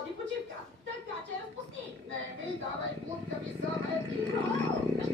по-di почивка. Така че разпусти. Не ми давай глупка ми съвети. О, ще